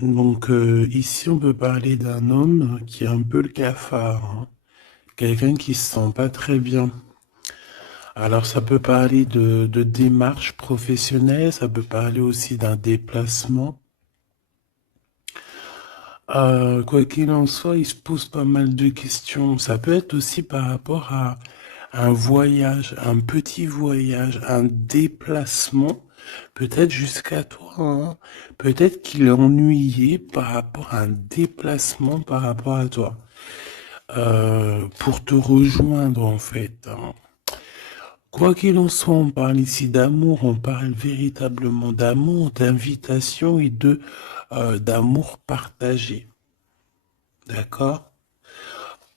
Donc ici, on peut parler d'un homme qui est un peu le cafard, hein. Quelqu'un qui se sent pas très bien. Alors ça peut parler de démarche professionnelle, ça peut parler aussi d'un déplacement. Quoi qu'il en soit, il se pose pas mal de questions. Ça peut être aussi par rapport à un voyage, un petit voyage, un déplacement, peut-être jusqu'à toi, hein. Peut-être qu'il est ennuyé par rapport à un déplacement par rapport à toi. Pour te rejoindre en fait, hein. Quoi qu'il en soit, on parle ici d'amour, on parle véritablement d'amour, d'invitation et de d'amour partagé. D'accord?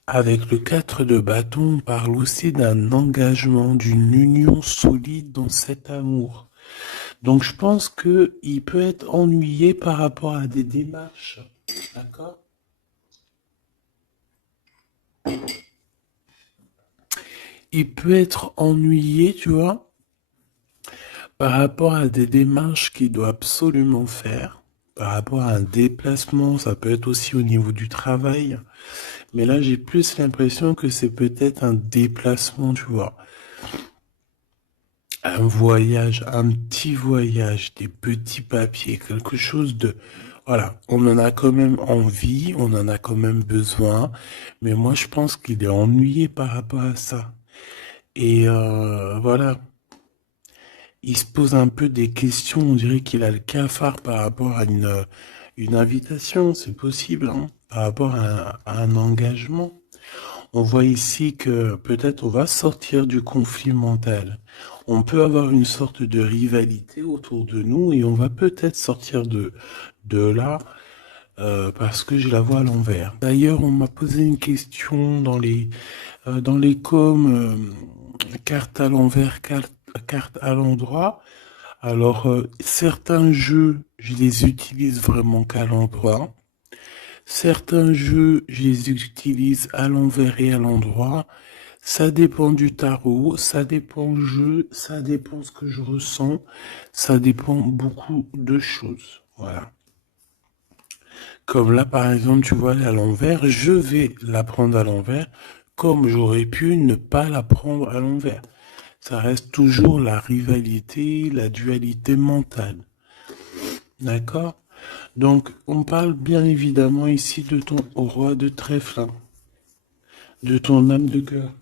Avec le 4 de bâton, on parle aussi d'un engagement, d'une union solide dans cet amour. Donc je pense que il peut être ennuyé par rapport à des démarches. D'accord? Il peut être ennuyé, tu vois, par rapport à des démarches qu'il doit absolument faire. Par rapport à un déplacement, ça peut être aussi au niveau du travail. Mais là, j'ai plus l'impression que c'est peut-être un déplacement, tu vois. Un voyage, un petit voyage, des petits papiers, quelque chose de... Voilà, on en a quand même envie, on en a quand même besoin, mais moi je pense qu'il est ennuyé par rapport à ça. Et voilà, il se pose un peu des questions, on dirait qu'il a le cafard par rapport à une invitation, c'est possible, hein, par rapport à un engagement. On voit ici que peut-être on va sortir du conflit mental. On peut avoir une sorte de rivalité autour de nous et on va peut-être sortir de là parce que je la vois à l'envers. D'ailleurs, on m'a posé une question dans les coms, carte à l'envers, carte à l'endroit. Alors, certains jeux, je les utilise vraiment qu'à l'endroit. Certains jeux, je les utilise à l'envers et à l'endroit. Ça dépend du tarot, ça dépend du jeu, ça dépend ce que je ressens, ça dépend beaucoup de choses. Voilà. Comme là, par exemple, tu vois, à l'envers, je vais la prendre à l'envers, comme j'aurais pu ne pas la prendre à l'envers. Ça reste toujours la rivalité, la dualité mentale. D'accord? Donc, on parle bien évidemment ici de ton roi de trèfle, hein, de ton âme de cœur,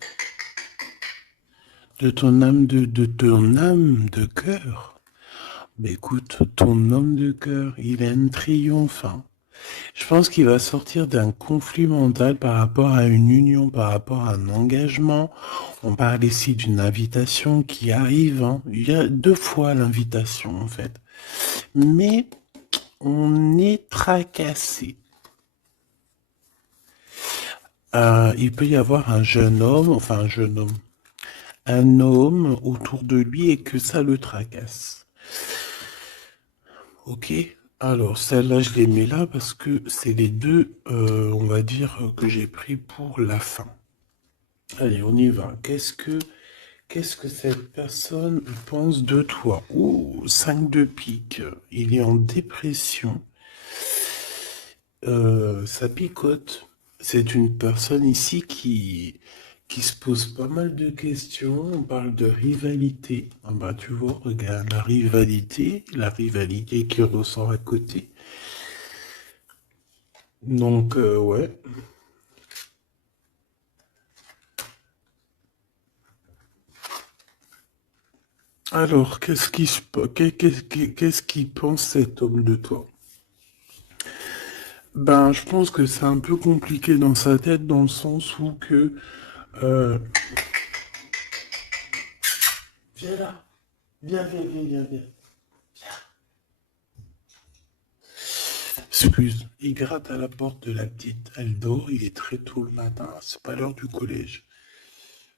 de ton âme de cœur. Mais écoute, ton homme de cœur, il a un triomphe, hein. Je pense qu'il va sortir d'un conflit mental par rapport à une union, par rapport à un engagement. On parle ici d'une invitation qui arrive, hein. Il y a deux fois l'invitation, en fait. Mais on est tracassé. Il peut y avoir un jeune homme, enfin un homme autour de lui et que ça le tracasse. Ok, alors celle-là je les mets là parce que c'est les deux, on va dire, que j'ai pris pour la fin. Allez, on y va. Qu'est-ce que cette personne pense de toi? Oh, 5 de pique. Il est en dépression. Ça picote. C'est une personne ici qui se pose pas mal de questions. On parle de rivalité. Ah bah tu vois, regarde la rivalité qui ressort à côté. Donc ouais. Alors, qu'est-ce qu'il pense cet homme de toi? Ben, je pense que c'est un peu compliqué dans sa tête dans le sens où que euh, viens là, viens. Excuse, il gratte à la porte de la petite. Elle dort, il est très tôt le matin, c'est pas l'heure du collège.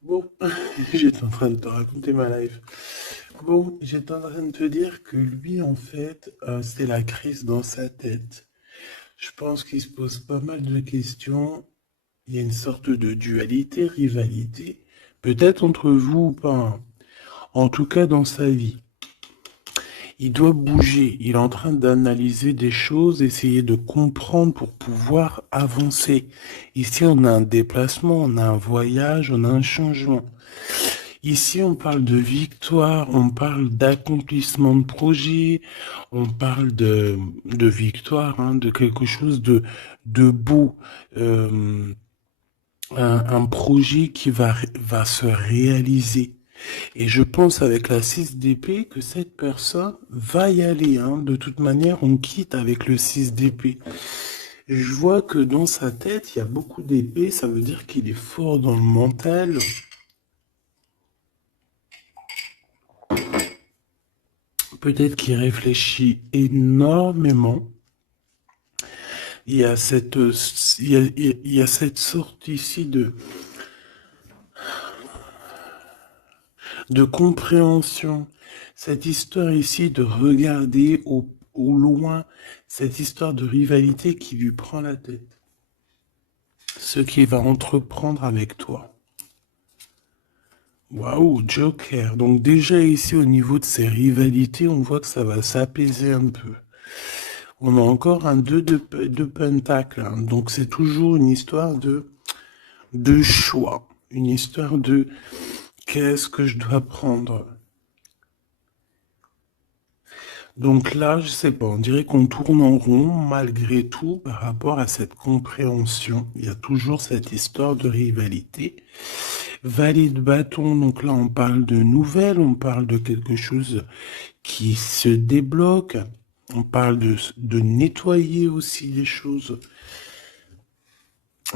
Bon, j'étais en train de te raconter ma life. Bon, j'étais en train de te dire que lui, en fait, c'est la crise dans sa tête. Je pense qu'il se pose pas mal de questions. Il y a une sorte de dualité, rivalité, peut-être entre vous ou pas, hein. En tout cas dans sa vie. Il doit bouger. Il est en train d'analyser des choses, essayer de comprendre pour pouvoir avancer. Ici, on a un déplacement, on a un voyage, on a un changement. Ici, on parle de victoire, on parle d'accomplissement de projet, on parle de victoire, hein, de quelque chose de beau, euh, un projet qui va se réaliser. Et je pense avec la 6 d'épée que cette personne va y aller, hein. De toute manière, on quitte avec le 6 d'épée. Je vois que dans sa tête, il y a beaucoup d'épées, ça veut dire qu'il est fort dans le mental. Peut-être qu'il réfléchit énormément. Il y a il y a cette sorte ici de compréhension. Cette histoire ici de regarder au loin, cette histoire de rivalité qui lui prend la tête. Ce qu'il va entreprendre avec toi. Waouh, Joker. Donc déjà ici au niveau de ces rivalités, on voit que ça va s'apaiser un peu. On a encore un 2 de pentacle, hein. Donc c'est toujours une histoire de choix. Une histoire de qu'est-ce que je dois prendre. Donc là, je sais pas, on dirait qu'on tourne en rond malgré tout par rapport à cette compréhension. Il y a toujours cette histoire de rivalité. Valet de bâton, donc là on parle de nouvelles, on parle de quelque chose qui se débloque, on parle de nettoyer aussi les choses.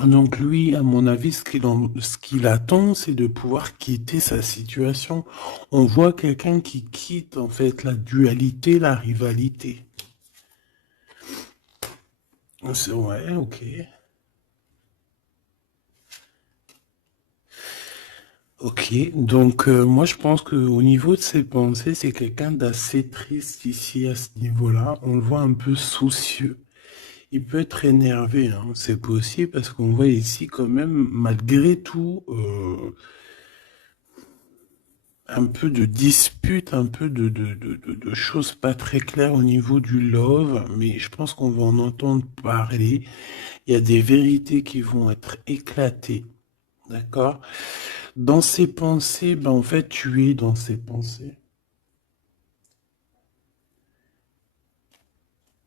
Donc lui, à mon avis, ce qu'il attend, c'est de pouvoir quitter sa situation. On voit quelqu'un qui quitte en fait la dualité, la rivalité. Ouais, ok. Ok, donc moi je pense qu'au niveau de ses pensées, c'est quelqu'un d'assez triste ici à ce niveau-là. On le voit un peu soucieux. Il peut être énervé, hein. C'est possible parce qu'on voit ici quand même, malgré tout, un peu de dispute, un peu de choses pas très claires au niveau du love, mais je pense qu'on va en entendre parler. Il y a des vérités qui vont être éclatées, d'accord? Dans ses pensées, ben en fait, tu es dans ses pensées.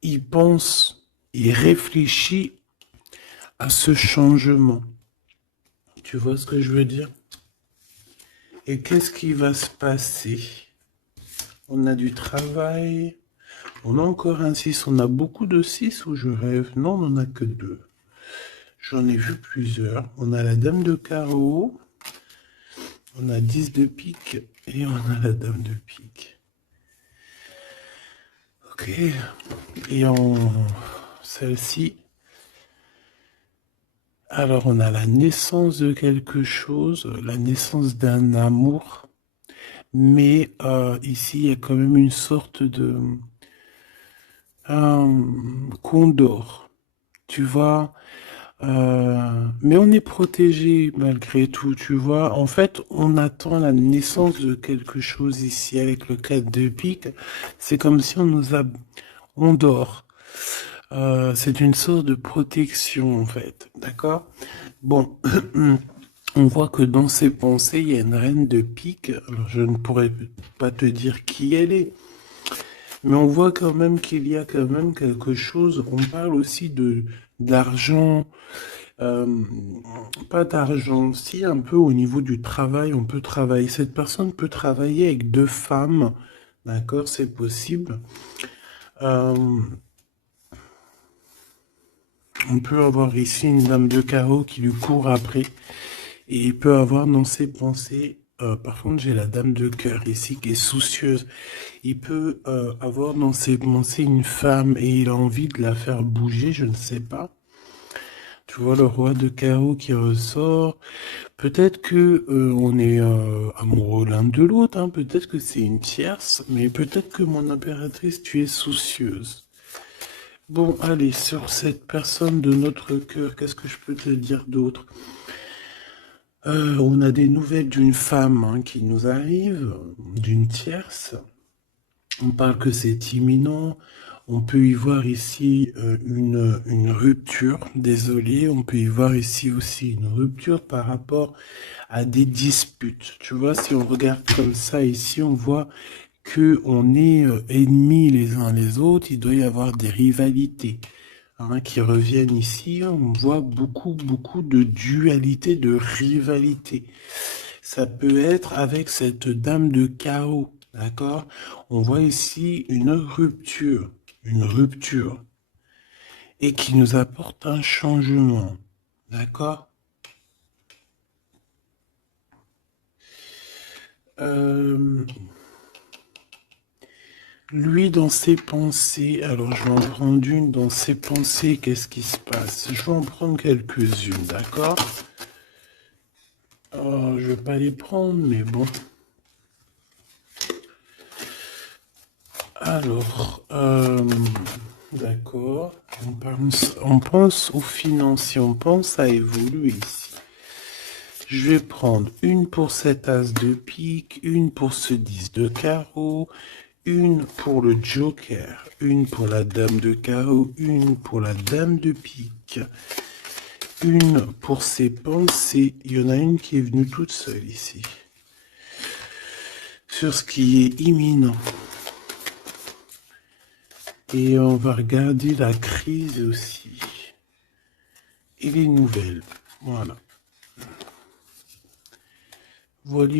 Il pense, il réfléchit à ce changement. Tu vois ce que je veux dire? Et qu'est-ce qui va se passer? On a du travail. On a encore un 6. On a beaucoup de 6 ou je rêve? Non, on n'en a que 2. J'en ai vu plusieurs. On a la dame de carreau. On a 10 de pique. Et on a la dame de pique. Ok. Et en celle-ci. Alors, on a la naissance de quelque chose. La naissance d'un amour. Mais ici, il y a quand même une sorte de condor. Tu vois, mais on est protégé malgré tout, tu vois. En fait, on attend la naissance de quelque chose ici avec le 4 de pique. C'est comme si on dort. C'est une sorte de protection, en fait. D'accord? Bon, on voit que dans ses pensées, il y a une reine de pique. Alors, je ne pourrais pas te dire qui elle est. Mais on voit quand même qu'il y a quand même quelque chose. On parle aussi de d'argent, euh, pas d'argent, si un peu au niveau du travail, on peut travailler. Cette personne peut travailler avec deux femmes, d'accord, c'est possible. Euh, on peut avoir ici une dame de carreau qui lui court après, et il peut avoir dans ses pensées. Par contre, j'ai la dame de cœur ici qui est soucieuse. Il peut avoir dans ses pensées une femme et il a envie de la faire bouger, je ne sais pas. Tu vois le roi de carreau qui ressort. Peut-être que on est amoureux l'un de l'autre, hein. Peut-être que c'est une tierce, mais peut-être que mon impératrice, tu es soucieuse. Bon, allez, sur cette personne de notre cœur, qu'est-ce que je peux te dire d'autre? On a des nouvelles d'une femme hein, qui nous arrive, d'une tierce. On parle que c'est imminent. On peut y voir ici une rupture. Désolé, on peut y voir ici aussi une rupture par rapport à des disputes. Tu vois, si on regarde comme ça ici, on voit que on est ennemis les uns les autres. Il doit y avoir des rivalités qui reviennent ici. On voit beaucoup de dualité, de rivalité. Ça peut être avec cette dame de chaos, d'accord? On voit ici une rupture, et qui nous apporte un changement, d'accord? Lui, dans ses pensées, alors je vais en prendre une, dans ses pensées, qu'est-ce qui se passe? Je vais en prendre quelques-unes, d'accord? Oh, je vais pas les prendre, mais bon. Alors, d'accord, on pense aux financiers, on pense à évoluer ici. Je vais prendre une pour cet as de pique, une pour ce 10 de carreau, une pour le joker, une pour la dame de carreau, une pour la dame de pique, une pour ses pensées. Il y en a une qui est venue toute seule ici. Sur ce qui est imminent. Et on va regarder la crise aussi. Et les nouvelles. Voilà. Voilà.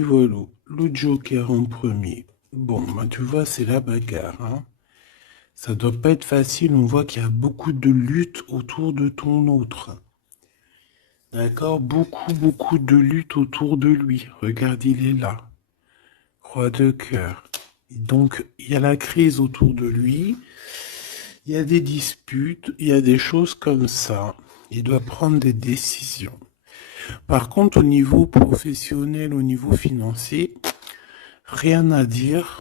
Le joker en premier. Bon, bah, tu vois, c'est la bagarre. Hein. Ça doit pas être facile. On voit qu'il y a beaucoup de lutte autour de ton autre. D'accord? Beaucoup de lutte autour de lui. Regarde, il est là. Roi de cœur. Donc, il y a la crise autour de lui. Il y a des disputes. Il y a des choses comme ça. Il doit prendre des décisions. Par contre, au niveau professionnel, au niveau financier, rien à dire.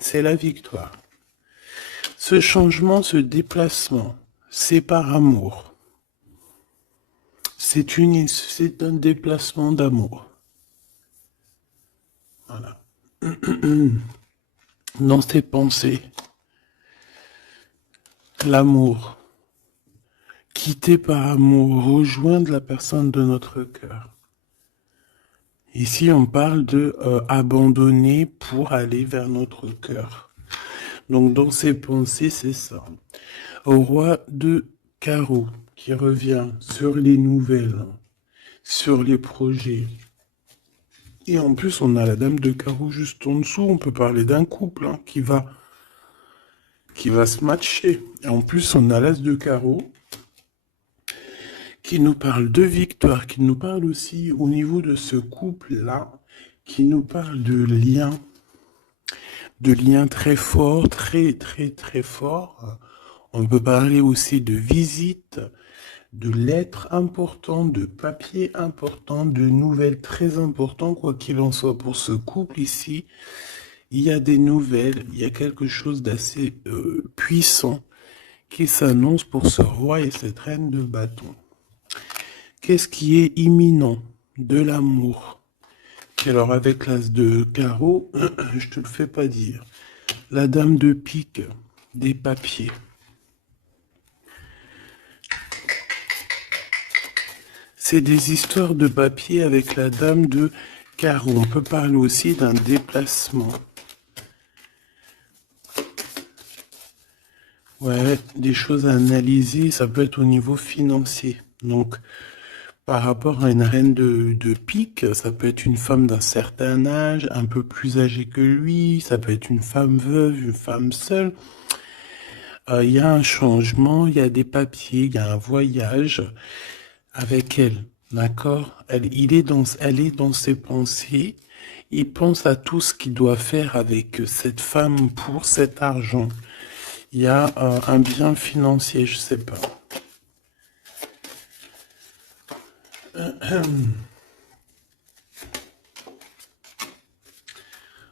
C'est la victoire. Ce changement, ce déplacement, c'est par amour. C'est un déplacement d'amour. Voilà. Dans tes pensées, l'amour. Quitter par amour, rejoindre la personne de notre cœur. Ici, on parle de abandonner pour aller vers notre cœur. Donc, dans ses pensées, c'est ça. Au roi de carreau, qui revient sur les nouvelles, sur les projets. Et en plus, on a la dame de carreau juste en dessous. On peut parler d'un couple qui va se matcher. Et en plus, on a l'as de carreau qui nous parle de victoire, qui nous parle aussi au niveau de ce couple-là, qui nous parle de liens très forts, très forts. On peut parler aussi de visites, de lettres importantes, de papiers importants, de nouvelles très importantes, quoi qu'il en soit pour ce couple ici. Il y a des nouvelles, il y a quelque chose d'assez puissant qui s'annonce pour ce roi et cette reine de bâton. Qu'est-ce qui est imminent? De l'amour. Et alors avec l'as de carreau, je te le fais pas dire. La dame de pique, des papiers. C'est des histoires de papier avec la dame de carreau. On peut parler aussi d'un déplacement. Ouais, des choses à analyser, ça peut être au niveau financier. Donc, par rapport à une reine de pique, ça peut être une femme d'un certain âge, un peu plus âgée que lui, ça peut être une femme veuve, une femme seule. Il y a un changement, il y a des papiers, il y a un voyage avec elle, d'accord? Elle est dans ses pensées, il pense à tout ce qu'il doit faire avec cette femme pour cet argent. Il y a un bien financier, je sais pas.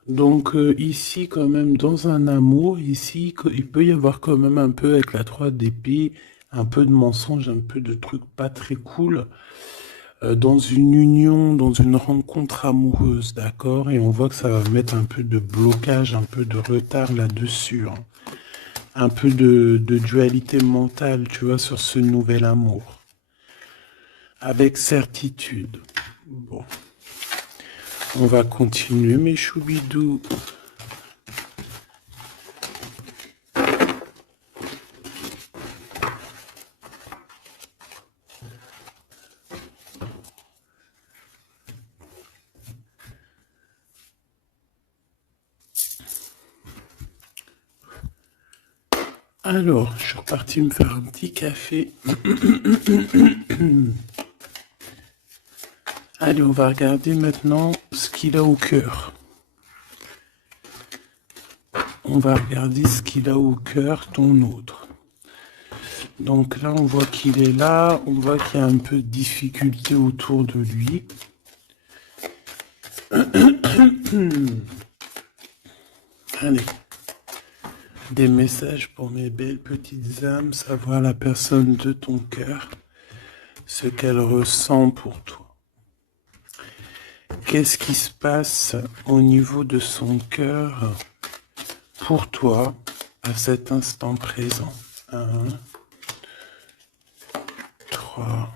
Donc ici quand même dans un amour, ici il peut y avoir quand même un peu avec la 3 d'épée, un peu de mensonge, un peu de trucs pas très cool. dans une union, dans une rencontre amoureuse, d'accord? Et on voit que ça va mettre un peu de blocage, un peu de retard là-dessus, hein. Un peu de dualité mentale, tu vois, sur ce nouvel amour. Avec certitude. Bon. On va continuer, mes choubidous. Alors, je suis reparti me faire un petit café. Allez, on va regarder maintenant ce qu'il a au cœur. On va regarder ce qu'il a au cœur, ton autre. Donc là, on voit qu'il est là. On voit qu'il y a un peu de difficulté autour de lui. Allez. Des messages pour mes belles petites âmes, savoir la personne de ton cœur, ce qu'elle ressent pour toi. Qu'est-ce qui se passe au niveau de son cœur pour toi à cet instant présent? 1, 3,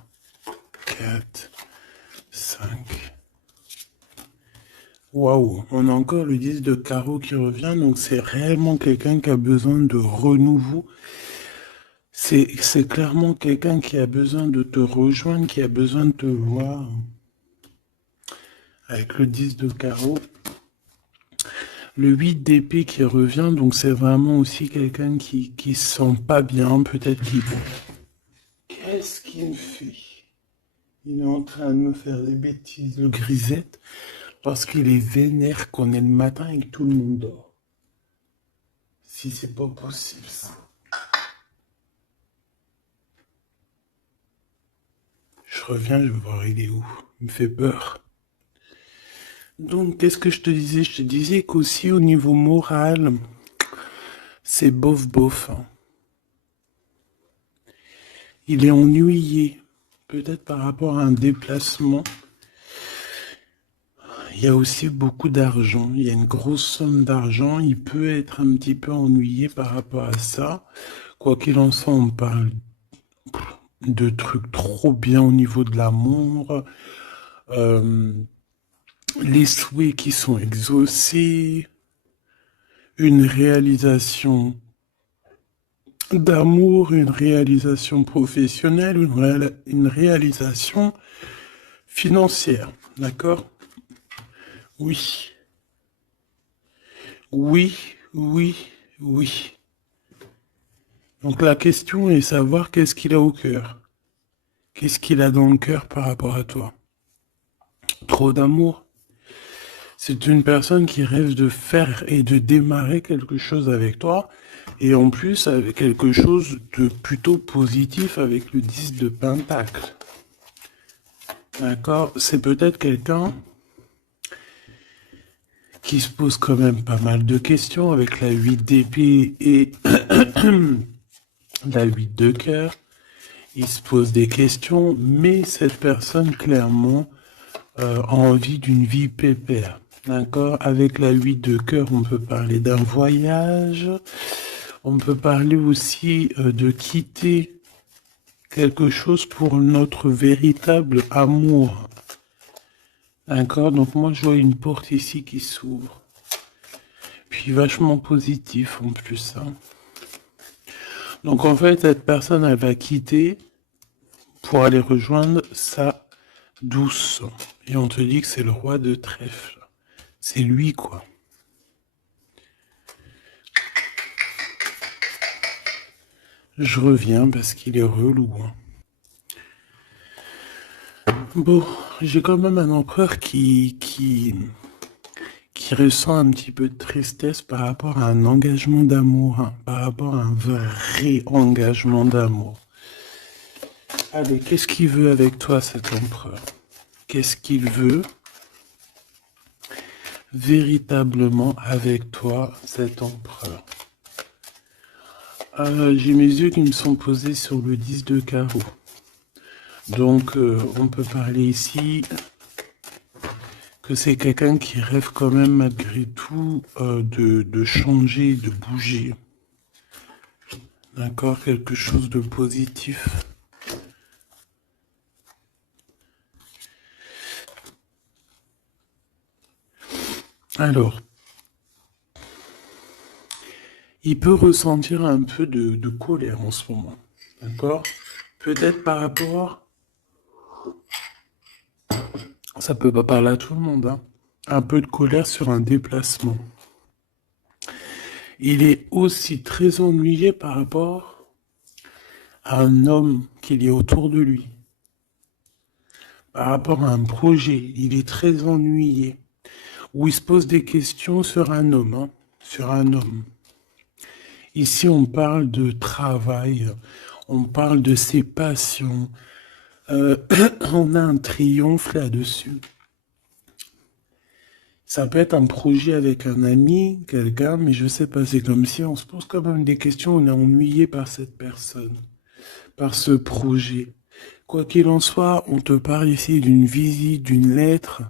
4, 5. Waouh, on a encore le 10 de carreau qui revient, donc c'est réellement quelqu'un qui a besoin de renouveau. C'est clairement quelqu'un qui a besoin de te rejoindre, qui a besoin de te voir. Avec le 10 de carreau. Le 8 d'épée qui revient, donc c'est vraiment aussi quelqu'un qui se sent pas bien, peut-être qu'il... Qu'est-ce qu'il me fait? Il est en train de me faire des bêtises, le grisette, parce qu'il est vénère qu'on est le matin et que tout le monde dort. Si c'est pas possible, ça. Je reviens, je vais voir il est où. Il me fait peur. Donc, qu'est-ce que je te disais? Je te disais qu'aussi au niveau moral, c'est bof, hein. Il est ennuyé, peut-être par rapport à un déplacement. Il y a aussi beaucoup d'argent, il y a une grosse somme d'argent. Il peut être un petit peu ennuyé par rapport à ça. Quoi qu'il en soit, on parle de trucs trop bien au niveau de l'amour. Les souhaits qui sont exaucés. Une réalisation d'amour, une réalisation professionnelle, une réalisation financière. D'accord? Oui. Oui, oui, oui. Donc la question est savoir qu'est-ce qu'il a au cœur. Qu'est-ce qu'il a dans le cœur par rapport à toi? Trop d'amour. C'est une personne qui rêve de faire et de démarrer quelque chose avec toi. Et en plus, avec quelque chose de plutôt positif avec le 10 de Pentacle. D'accord? C'est peut-être quelqu'un qui se pose quand même pas mal de questions avec la 8 d'épée et la 8 de cœur. Il se pose des questions, mais cette personne, clairement, a envie d'une vie pépère. D'accord? Avec la 8 de cœur, on peut parler d'un voyage. On peut parler aussi de quitter quelque chose pour notre véritable amour. D'accord? Donc moi, je vois une porte ici qui s'ouvre. Puis vachement positif en plus. Hein. Donc en fait, cette personne, elle va quitter pour aller rejoindre sa douce. Et on te dit que c'est le roi de trèfle. C'est lui, quoi. Je reviens parce qu'il est relou. Hein. Bon, j'ai quand même un empereur qui ressent un petit peu de tristesse par rapport à un engagement d'amour, hein, par rapport à un vrai engagement d'amour. Allez, qu'est-ce qu'il veut avec toi, cet empereur? Qu'est-ce qu'il veut véritablement avec toi, cet empereur? J'ai mes yeux qui me sont posés sur le 10 de carreau. Donc, on peut parler ici que c'est quelqu'un qui rêve quand même malgré tout de changer, de bouger. D'accord? Quelque chose de positif. Alors, il peut ressentir un peu de colère en ce moment. D'accord? Peut-être par rapport... Ça peut pas parler à tout le monde, hein. Un peu de colère sur un déplacement. Il est aussi très ennuyé par rapport à un homme qu'il y a autour de lui. Par rapport à un projet, il est très ennuyé. Ou il se pose des questions sur un homme, hein, sur un homme. Ici, on parle de travail, on parle de ses passions. On a un triomphe là-dessus. Ça peut être un projet avec un ami, quelqu'un, mais je sais pas, c'est comme si on se pose quand même des questions, on est ennuyé par cette personne, par ce projet. Quoi qu'il en soit, on te parle ici d'une visite, d'une lettre,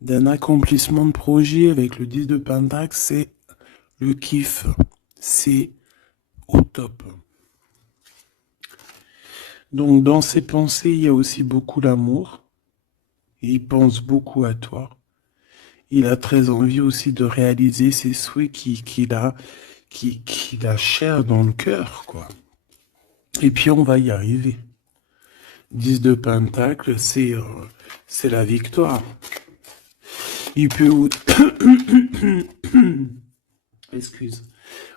d'un accomplissement de projet avec le 10 de Pentacle, c'est le kiff, c'est au top. Donc dans ses pensées, il y a aussi beaucoup d'amour, il pense beaucoup à toi. Il a très envie aussi de réaliser ses souhaits qu'il a cher dans le cœur, quoi. Et puis on va y arriver. 10 de Pentacle, c'est la victoire. Il peut... Excuse.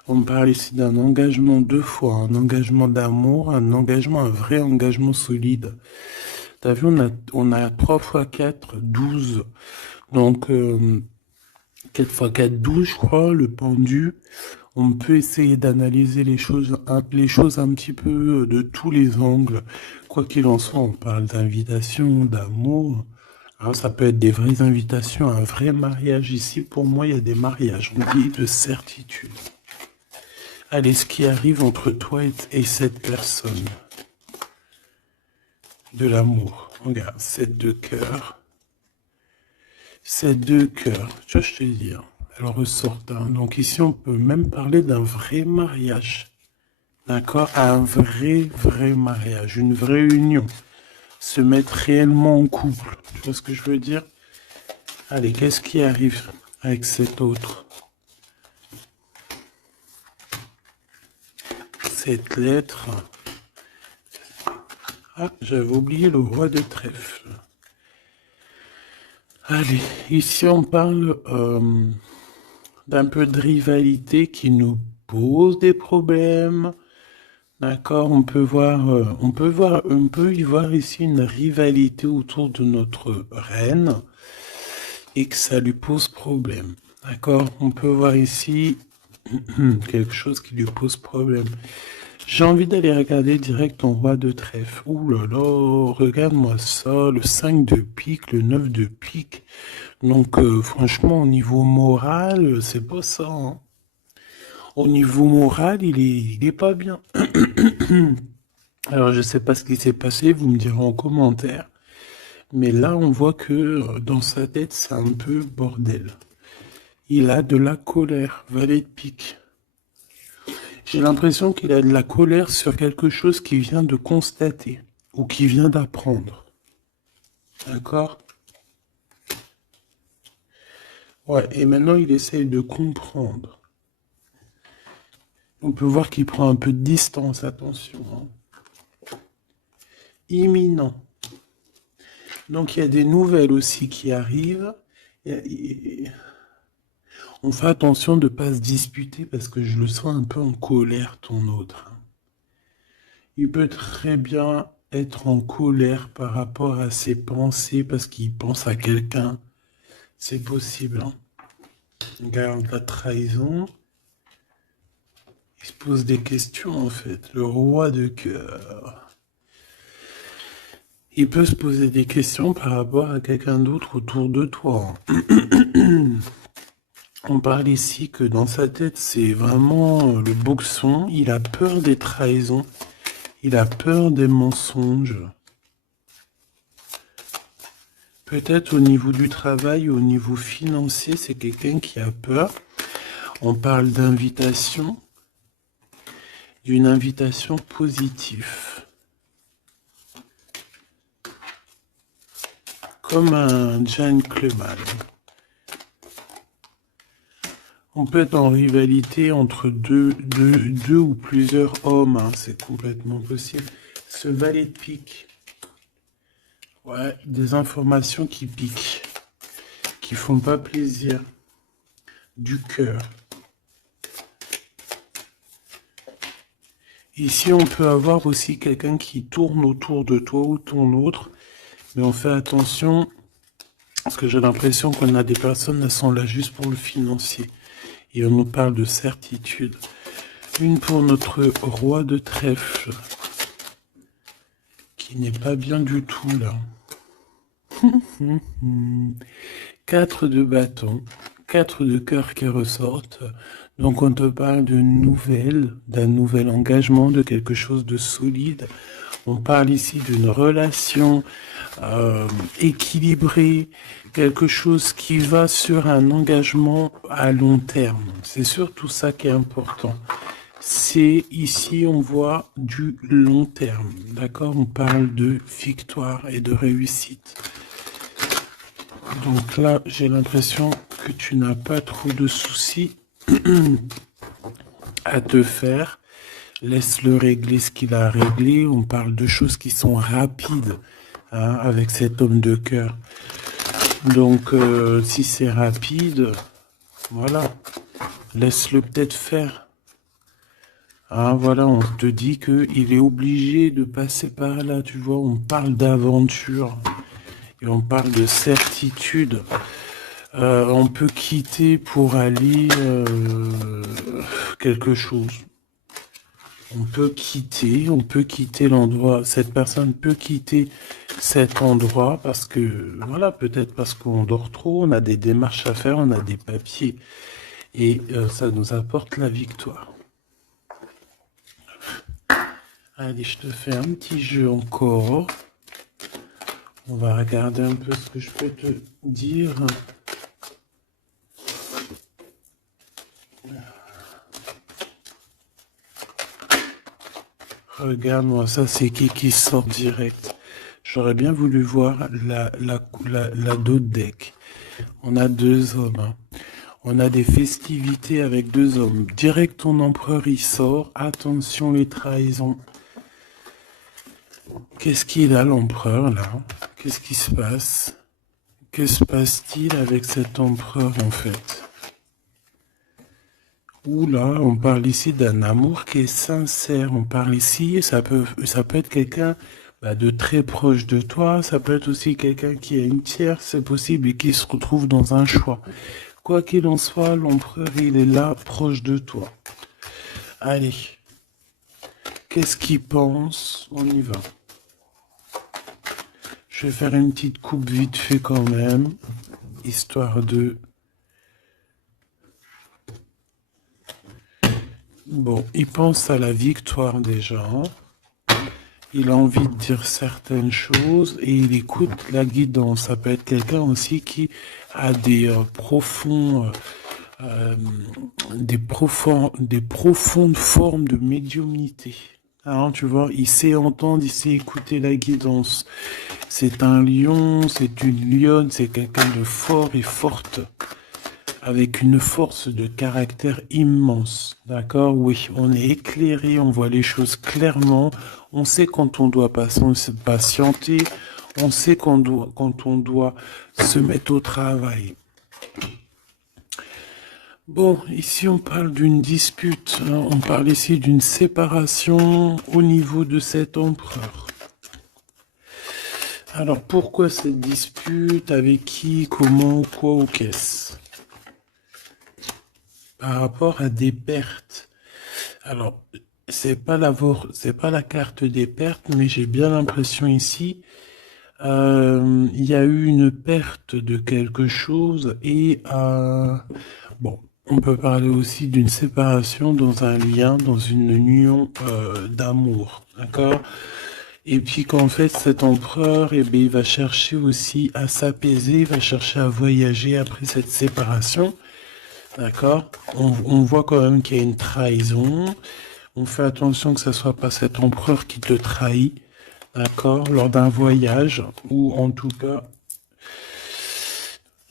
On parle ici d'un engagement deux fois, un engagement d'amour, un vrai engagement solide. T'as vu, on a 3 x 4, 12. Donc, 4 x 4, 12, je crois, le pendu. On peut essayer d'analyser les choses un petit peu de tous les angles. Quoi qu'il en soit, on parle d'invitation, d'amour. Alors, ça peut être des vraies invitations, un vrai mariage. Ici, pour moi, il y a des mariages. On dit de certitude. Allez, ce qui arrive entre toi et cette personne. De l'amour. Regarde, 7 de cœur. 7 de cœur. Tu vois, je te dis. Elle ressort. Donc ici, on peut même parler d'un vrai mariage. D'accord? Un vrai mariage. Une vraie union. Se mettre réellement en couple. Tu vois ce que je veux dire? Allez, qu'est-ce qui arrive avec cet autre? Cette lettre. Ah, j'avais oublié le roi de trèfle. Allez, ici on parle d'un peu de rivalité qui nous pose des problèmes. D'accord, on peut y voir ici une rivalité autour de notre reine et que ça lui pose problème. D'accord, on peut voir ici quelque chose qui lui pose problème. J'ai envie d'aller regarder direct ton roi de trèfle. Ouh là là, regarde-moi ça, le 5 de pique, le 9 de pique. Donc franchement, au niveau moral, c'est pas ça, hein. Au niveau moral, il est pas bien. Alors je sais pas ce qui s'est passé, vous me direz en commentaire. Mais là, on voit que dans sa tête, c'est un peu bordel. Il a de la colère, valet de pique. J'ai l'impression qu'il a de la colère sur quelque chose qu'il vient de constater ou qu'il vient d'apprendre. D'accord? Ouais, et maintenant il essaye de comprendre. On peut voir qu'il prend un peu de distance, attention, hein. Imminent. Donc il y a des nouvelles aussi qui arrivent. On fait attention de ne pas se disputer parce que je le sens un peu en colère, ton autre. Il peut très bien être en colère par rapport à ses pensées parce qu'il pense à quelqu'un. C'est possible, hein. Regarde la trahison. Il se pose des questions en fait. Le roi de cœur. Il peut se poser des questions par rapport à quelqu'un d'autre autour de toi. On parle ici que dans sa tête, c'est vraiment le boxon. Il a peur des trahisons. Il a peur des mensonges. Peut-être au niveau du travail, au niveau financier, c'est quelqu'un qui a peur. On parle d'invitation, d'une invitation positive. Comme un gentleman. On peut être en rivalité entre deux ou plusieurs hommes, hein, c'est complètement possible. Ce valet de pique. Ouais, des informations qui piquent, qui font pas plaisir. Du cœur. Ici, on peut avoir aussi quelqu'un qui tourne autour de toi ou ton autre, mais on fait attention, parce que j'ai l'impression qu'on a des personnes qui sont là juste pour le financier. Et on nous parle de certitude. Une pour notre roi de trèfle, qui n'est pas bien du tout là. 4 de bâton, 4 de cœur qui ressortent. Donc on te parle de nouvelles, d'un nouvel engagement, de quelque chose de solide. On parle ici d'une relation équilibrée, quelque chose qui va sur un engagement à long terme. C'est surtout ça qui est important. C'est ici, on voit du long terme, d'accord? On parle de victoire et de réussite. Donc là, j'ai l'impression que tu n'as pas trop de soucis à te faire. Laisse-le régler ce qu'il a réglé. On parle de choses qui sont rapides, hein, avec cet homme de cœur. Donc, si c'est rapide, voilà, laisse-le peut-être faire. Hein, voilà, on te dit qu'il est obligé de passer par là, tu vois. On parle d'aventure et on parle de certitude. On peut quitter pour aller quelque chose. On peut quitter l'endroit. Cette personne peut quitter cet endroit parce que, voilà, peut-être parce qu'on dort trop, on a des démarches à faire, on a des papiers. Et ça nous apporte la victoire. Allez, je te fais un petit jeu encore. On va regarder un peu ce que je peux te dire. Regarde-moi, ça c'est qui sort direct. J'aurais bien voulu voir la dos de deck. On a 2 hommes. Hein. On a des festivités avec 2 hommes. Direct ton empereur il sort. Attention les trahisons. Qu'est-ce qu'il a l'empereur là? Qu'est-ce qui se passe? Que se passe-t-il avec cet empereur en fait? Oula, on parle ici d'un amour qui est sincère. On parle ici, ça peut être quelqu'un de très proche de toi. Ça peut être aussi quelqu'un qui a une tierce, c'est possible, et qui se retrouve dans un choix. Quoi qu'il en soit, l'empereur, il est là, proche de toi. Allez. Qu'est-ce qu'il pense? On y va. Je vais faire une petite coupe vite fait quand même, histoire de... Bon, il pense à la victoire déjà. Il a envie de dire certaines choses et il écoute la guidance. Ça peut être quelqu'un aussi qui a des profondes formes de médiumnité. Hein, tu vois, il sait entendre, il sait écouter la guidance. C'est un lion, c'est une lionne, c'est quelqu'un de fort et forte, avec une force de caractère immense. D'accord? Oui, on est éclairé, on voit les choses clairement, on sait quand on doit patienter, on sait quand on doit se mettre au travail. Bon, ici on parle d'une dispute, hein, on parle ici d'une séparation au niveau de cet empereur. Alors pourquoi cette dispute? Avec qui? Comment? Quoi ou qu'est-ce? Par rapport à des pertes. Alors, c'est pas la carte des pertes, mais j'ai bien l'impression ici, il y a eu une perte de quelque chose et bon, on peut parler aussi d'une séparation dans un lien, dans une union d'amour, d'accord? Et puis qu'en fait, cet empereur, eh bien, il va chercher aussi à s'apaiser, il va chercher à voyager après cette séparation. D'accord? On voit quand même qu'il y a une trahison. On fait attention que ce soit pas cet empereur qui te trahit. D'accord? Lors d'un voyage, ou en tout cas,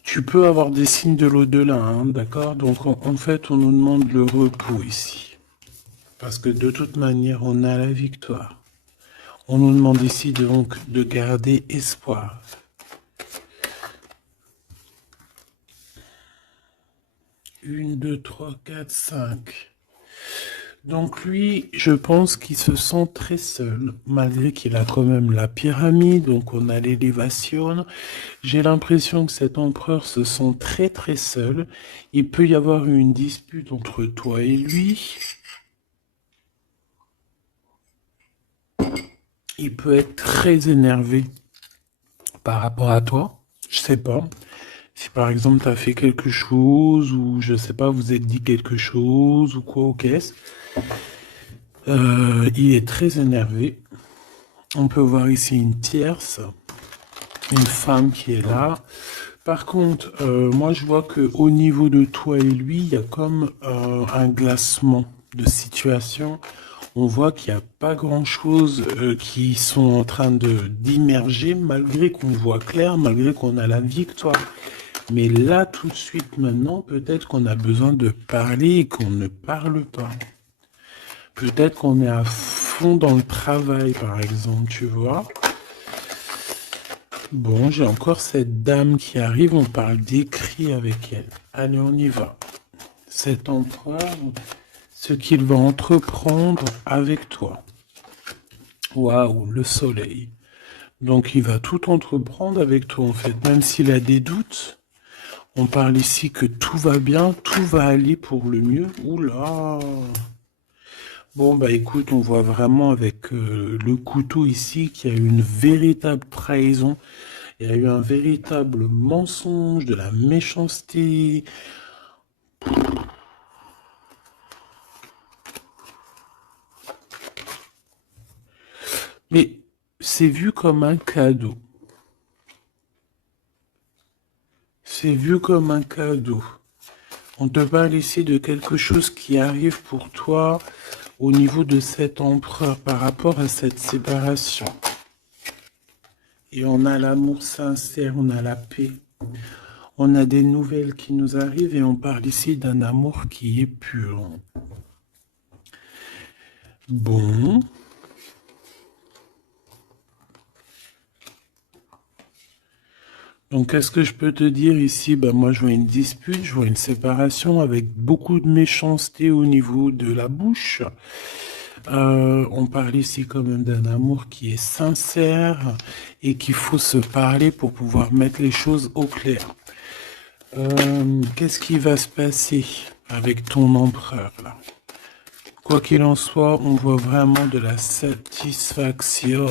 tu peux avoir des signes de l'au-delà, hein, d'accord? Donc en fait, on nous demande le repos ici. Parce que de toute manière, on a la victoire. On nous demande ici donc de garder espoir. Une, deux, trois, quatre, cinq. Donc lui, je pense qu'il se sent très seul, malgré qu'il a quand même la pyramide, donc on a l'élévation. J'ai l'impression que cet empereur se sent très très seul. Il peut y avoir une dispute entre toi et lui. Il peut être très énervé par rapport à toi. Je sais pas. Si par exemple tu as fait quelque chose, ou je sais pas, vous êtes dit quelque chose, ou quoi, ou qu'est-ce. Il est très énervé. On peut voir ici une tierce, une femme qui est là. Par contre, moi je vois que au niveau de toi et lui, il y a comme un glacement de situation. On voit qu'il n'y a pas grand-chose qui sont en train de d'immerger, malgré qu'on voit clair, malgré qu'on a la victoire. Mais là, tout de suite, maintenant, peut-être qu'on a besoin de parler et qu'on ne parle pas. Peut-être qu'on est à fond dans le travail, par exemple, tu vois. Bon, j'ai encore cette dame qui arrive, on parle d'écrit avec elle. Allez, on y va. Cet empereur, ce qu'il va entreprendre avec toi. Waouh, le soleil. Donc, il va tout entreprendre avec toi, en fait. Même s'il a des doutes, on parle ici que tout va bien, tout va aller pour le mieux. Oula! Bon, bah écoute, on voit vraiment avec le couteau ici qu'il y a eu une véritable trahison. Il y a eu un véritable mensonge, de la méchanceté. Mais c'est vu comme un cadeau. C'est vu comme un cadeau. On te parle ici de quelque chose qui arrive pour toi au niveau de cet empereur par rapport à cette séparation. Et on a l'amour sincère, on a la paix. On a des nouvelles qui nous arrivent et on parle ici d'un amour qui est pur. Bon. Donc, qu'est-ce que je peux te dire ici? Ben, moi, je vois une dispute, je vois une séparation avec beaucoup de méchanceté au niveau de la bouche. On parle ici quand même d'un amour qui est sincère et qu'il faut se parler pour pouvoir mettre les choses au clair. Qu'est-ce qui va se passer avec ton empereur là? Quoi qu'il en soit, on voit vraiment de la satisfaction.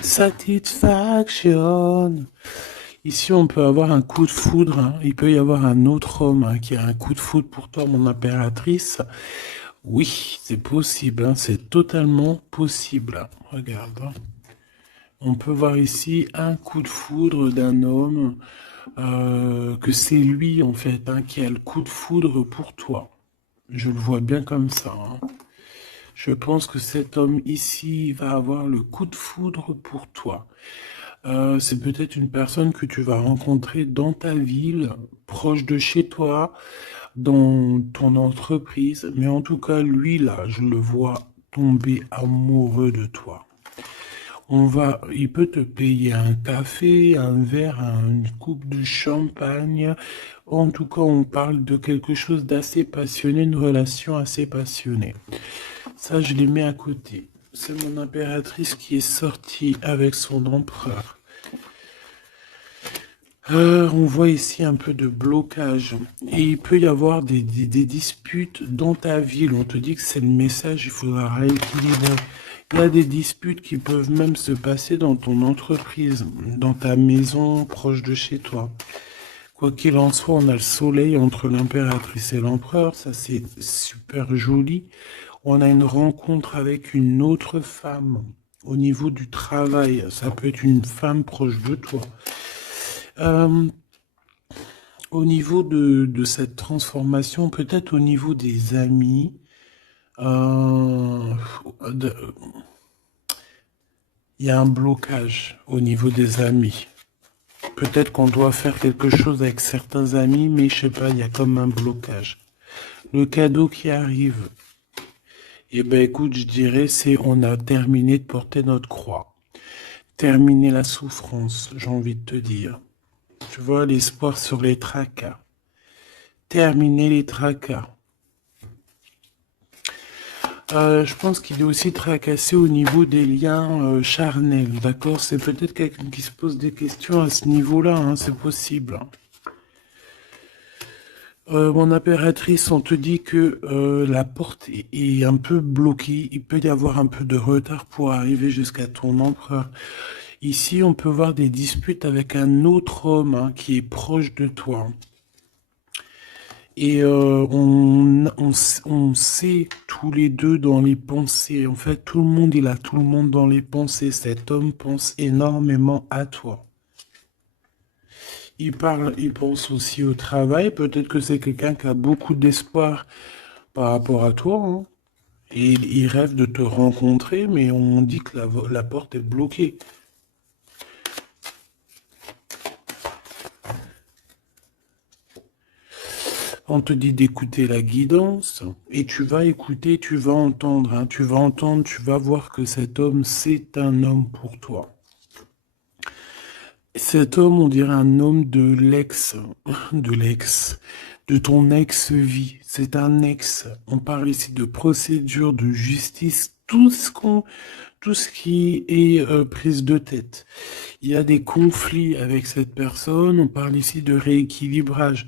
Satisfaction. Ici, on peut avoir un coup de foudre, hein. Il peut y avoir un autre homme hein, qui a un coup de foudre pour toi, mon impératrice. Oui, c'est possible, hein, c'est totalement possible. Regarde. Hein. On peut voir ici un coup de foudre d'un homme, que c'est lui en fait hein, qui a le coup de foudre pour toi. Je le vois bien comme ça. Hein. Je pense que cet homme ici va avoir le coup de foudre pour toi. C'est peut-être une personne que tu vas rencontrer dans ta ville, proche de chez toi, dans ton entreprise. Mais en tout cas, lui, là, je le vois tomber amoureux de toi. Il peut te payer un café, un verre, une coupe de champagne. En tout cas, on parle de quelque chose d'assez passionné, une relation assez passionnée. Ça, je les mets à côté. C'est mon impératrice qui est sortie avec son empereur. On voit ici un peu de blocage. Et il peut y avoir des disputes dans ta ville. On te dit que c'est le message, il faudra rééquilibrer. Il y a des disputes qui peuvent même se passer dans ton entreprise, dans ta maison, proche de chez toi. Quoi qu'il en soit, on a le soleil entre l'impératrice et l'empereur. Ça, c'est super joli. On a une rencontre avec une autre femme. Au niveau du travail, ça peut être une femme proche de toi. Euh, Au niveau de cette transformation, peut-être au niveau des amis, euh, de- il y a un blocage au niveau des amis. Peut-être qu'on doit faire quelque chose avec certains amis, mais je sais pas, il y a comme un blocage. Le cadeau qui arrive, eh ben écoute, je dirais, c'est on a terminé de porter notre croix. Terminer la souffrance, j'ai envie de te dire. Tu vois, l'espoir sur les tracas. Terminer les tracas. Je pense qu'il est aussi tracassé au niveau des liens charnels, d'accord? C'est peut-être quelqu'un qui se pose des questions à ce niveau-là, hein, c'est possible. Mon impératrice, on te dit que la porte est un peu bloquée. Il peut y avoir un peu de retard pour arriver jusqu'à ton empereur. Ici, on peut voir des disputes avec un autre homme hein, qui est proche de toi. Et on sait tous les deux dans les pensées. En fait, tout le monde, il a tout le monde dans les pensées. Cet homme pense énormément à toi. Il pense aussi au travail. Peut-être que c'est quelqu'un qui a beaucoup d'espoir par rapport à toi, hein. Et il rêve de te rencontrer, mais on dit que la porte est bloquée. On te dit d'écouter la guidance, et tu vas écouter, tu vas entendre, hein, tu vas entendre, tu vas voir que cet homme, c'est un homme pour toi. Cet homme, on dirait un homme de ton ex-vie. C'est un ex. On parle ici de procédure, de justice, tout ce qui est prise de tête. Il y a des conflits avec cette personne. On parle ici de rééquilibrage.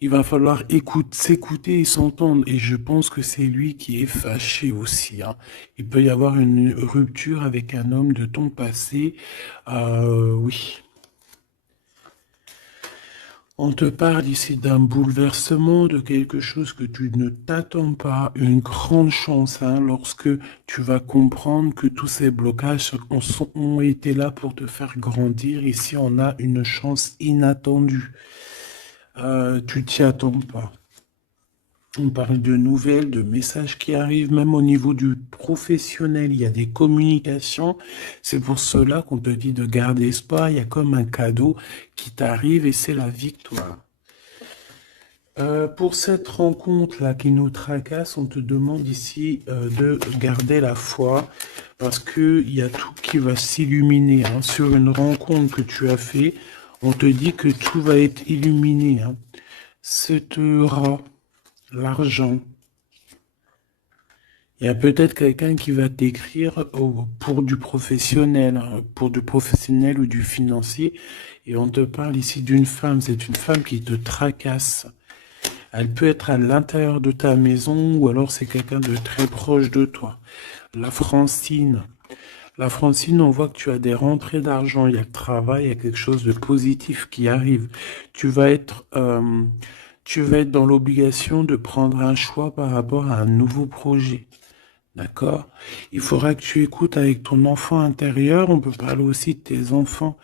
Il va falloir s'écouter et s'entendre. Et je pense que c'est lui qui est fâché aussi, hein. Il peut y avoir une rupture avec un homme de ton passé. Oui. On te parle ici d'un bouleversement, de quelque chose que tu ne t'attends pas, une grande chance, hein, lorsque tu vas comprendre que tous ces blocages ont été là pour te faire grandir. Ici, on a une chance inattendue. Tu t'y attends pas. On parle de nouvelles, de messages qui arrivent, même au niveau du professionnel, il y a des communications. C'est pour cela qu'on te dit de garder espoir. Il y a comme un cadeau qui t'arrive et c'est la victoire. Pour cette rencontre-là qui nous tracasse, on te demande ici de garder la foi parce qu'il y a tout qui va s'illuminer, hein. Sur une rencontre que tu as fait, on te dit que tout va être illuminé, hein. Cet rat, l'argent. Il y a peut-être quelqu'un qui va t'écrire pour du professionnel, hein, pour du professionnel ou du financier. Et on te parle ici d'une femme. C'est une femme qui te tracasse. Elle peut être à l'intérieur de ta maison ou alors c'est quelqu'un de très proche de toi. La Francine. La Francine, on voit que tu as des rentrées d'argent, il y a le travail, il y a quelque chose de positif qui arrive. Tu vas être, euh, tu vas être dans l'obligation de prendre un choix par rapport à un nouveau projet. D'accord? Il faudra que tu écoutes avec ton enfant intérieur. On peut parler aussi de tes enfants.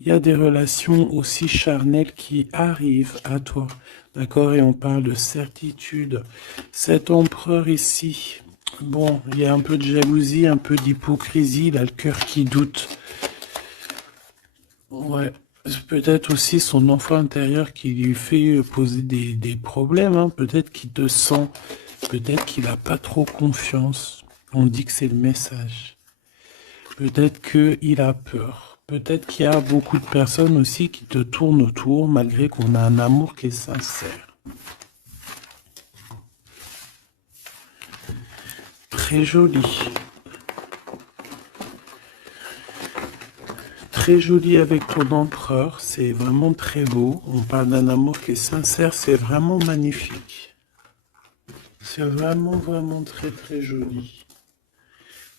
Il y a des relations aussi charnelles qui arrivent à toi. D'accord? Et on parle de certitude. Cet empereur ici, bon, il y a un peu de jalousie, un peu d'hypocrisie, il a le cœur qui doute. Ouais. C'est peut-être aussi son enfant intérieur qui lui fait poser des problèmes, hein. Peut-être qu'il te sent, peut-être qu'il n'a pas trop confiance. On dit que c'est le message. Peut-être qu'il a peur. Peut-être qu'il y a beaucoup de personnes aussi qui te tournent autour malgré qu'on a un amour qui est sincère. Très joli. Très joli avec ton empereur. C'est vraiment très beau. On parle d'un amour qui est sincère. C'est vraiment magnifique. C'est vraiment, vraiment très, très joli.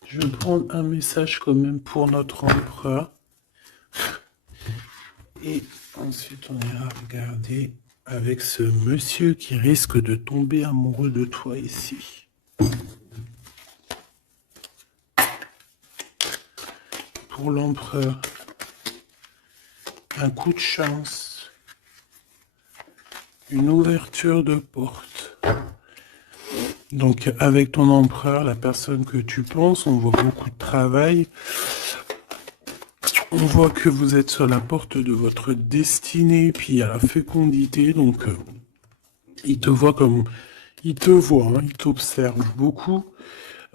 Je vais prendre un message quand même pour notre empereur. Et ensuite, on ira regarder avec ce monsieur qui risque de tomber amoureux de toi ici. pour l'empereur. Un coup de chance. Une ouverture de porte. Donc, avec ton empereur, la personne que tu penses, on voit beaucoup de travail. On voit que vous êtes sur la porte de votre destinée, puis il y a la fécondité, donc il te voit comme... Il te voit, hein, il t'observe beaucoup.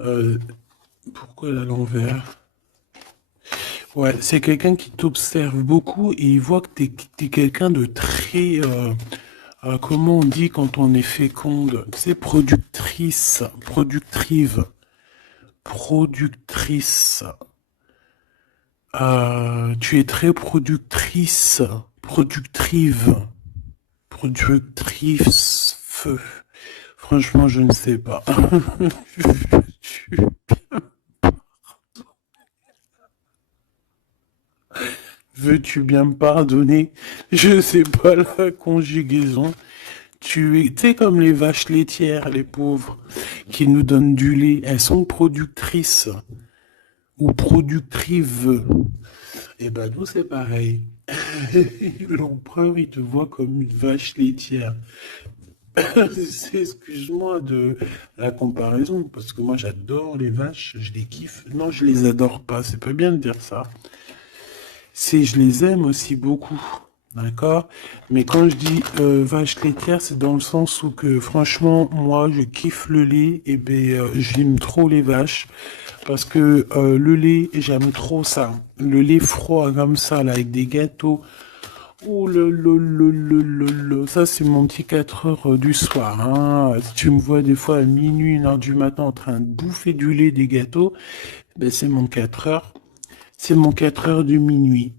Euh, pourquoi à l'envers? Ouais, c'est quelqu'un qui t'observe beaucoup et il voit que t'es quelqu'un de très... comment on dit quand on est féconde? C'est productrice, productive, productrice. Tu es très productrice, productive, productrice, feu. Franchement, je ne sais pas. Tu- Veux-tu bien me pardonner? Je sais pas la conjugaison. Tu sais, comme les vaches laitières, les pauvres, qui nous donnent du lait. Elles sont productrices ou productrives. Eh ben, nous, c'est pareil. L'empereur, il te voit comme une vache laitière. Excuse-moi de la comparaison, parce que moi, j'adore les vaches, je les kiffe. Non, je les adore pas, c'est pas bien de dire ça. C'est, je les aime aussi beaucoup. D'accord? Mais quand je dis vache laitière, c'est dans le sens où que franchement, moi, je kiffe le lait et ben j'aime trop les vaches parce que le lait, j'aime trop ça. Le lait froid comme ça, là, avec des gâteaux. Oh ça c'est mon petit 4 heures du soir. Hein. Si tu me vois des fois à minuit, 1 heure du matin en train de bouffer du lait, des gâteaux, ben c'est mon 4 heures. C'est mon 4 heures du minuit.